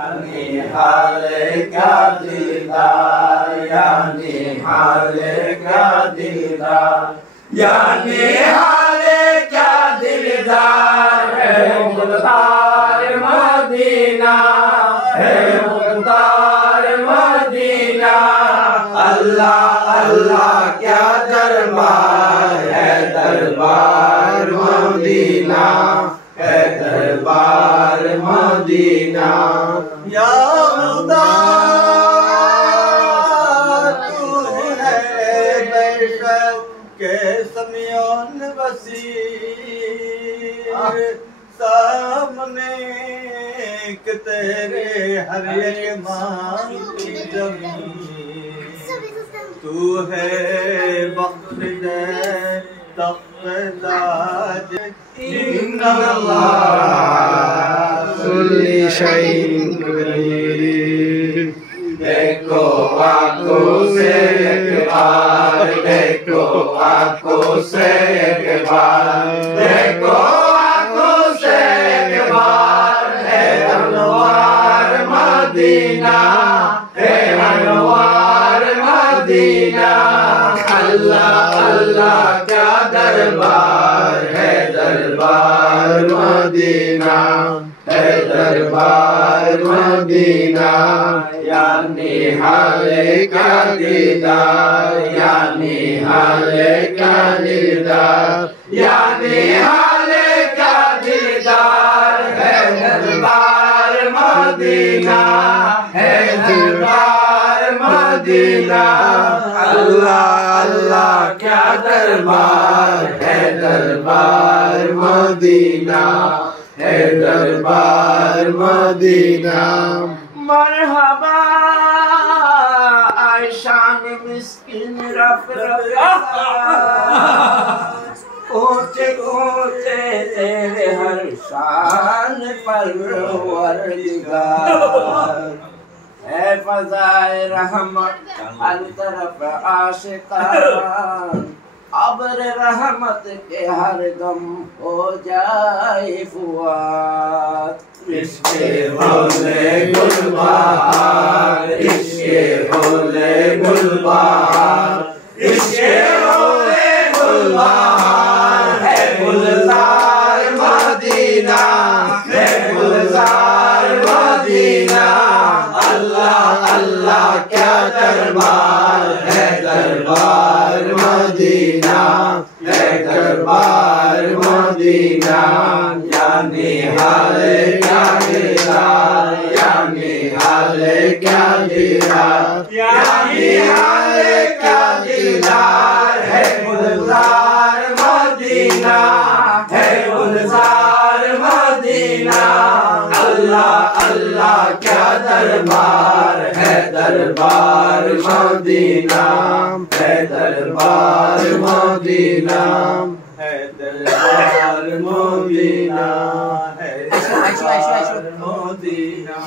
हाले क्या दीदार यानी हाले क्या दीदार यानी हाले क्या दिलदार है मुख्तार मदीना है मुख्तार मदीना। अल्लाह अल्लाह क्या दरबार है दरबार मदीना है दरबार मदीना। या खुदा तू है बेशक के समियोन वसीर सामने के तेरे हर एक मांगती ज़मीन तू है बख्श तक़दार कुल्ली शैइन कदीर। देखो आंखों से एक बार देखो आंखों से एक बार देखो आंखों से एक बार है अनवार मदीना है अनवार मदीना। अल्लाह अल्लाह क्या दरबार है दरबार मदीना है दरबार मदीना। यानी हाले का दीदार यानी हाले का दीदार यानी हाले का दीदार है दरबार मदीना है दरबार मदीना। अल्लाह अल्लाह क्या दरबार है दरबार मदीना है दरबार मदीना। मरहबा आयशान मिस्किन रफ ऊंचे ऊंचे तेरे हर शान पर परवरदिगार है फज़ाए रहमत हर तरफ आशिकान अब्र रहमत के हर दम हो जाए फुआद। इश्क़े होले गुलबहार इश्क़े होले गुलबहार इश्क़े होले गुलबहार है गुलजार मदीना है गुलजार मदीना। अल्लाह अल्लाह क्या दरबार है दरबार मदीना है दरबार मदीना। यानी हाले क्या दीदार यानी हाले क्या दीदार यानी हाले क्या दीदार है गुलजार मदीना है गुलजार मदीना। अल्लाह अल्लाह क्या दरबार है दरबार मदीना है दरबार मदीना है दरबार मदीना है दरबार मदीना।